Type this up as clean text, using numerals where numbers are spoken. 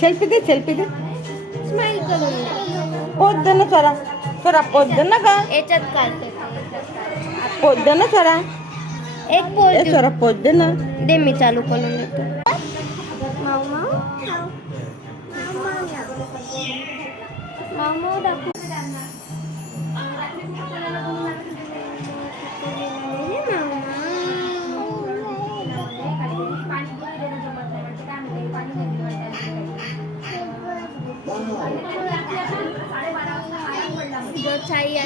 selfie दे smile करून पोद्द ना चला चला पोद्द ना का याच्यात काढते पोद्द ना चला एक पोल ए चला पोद्द ना दे मी चालू करून देतो मामा मामा दाखव जो चाहिए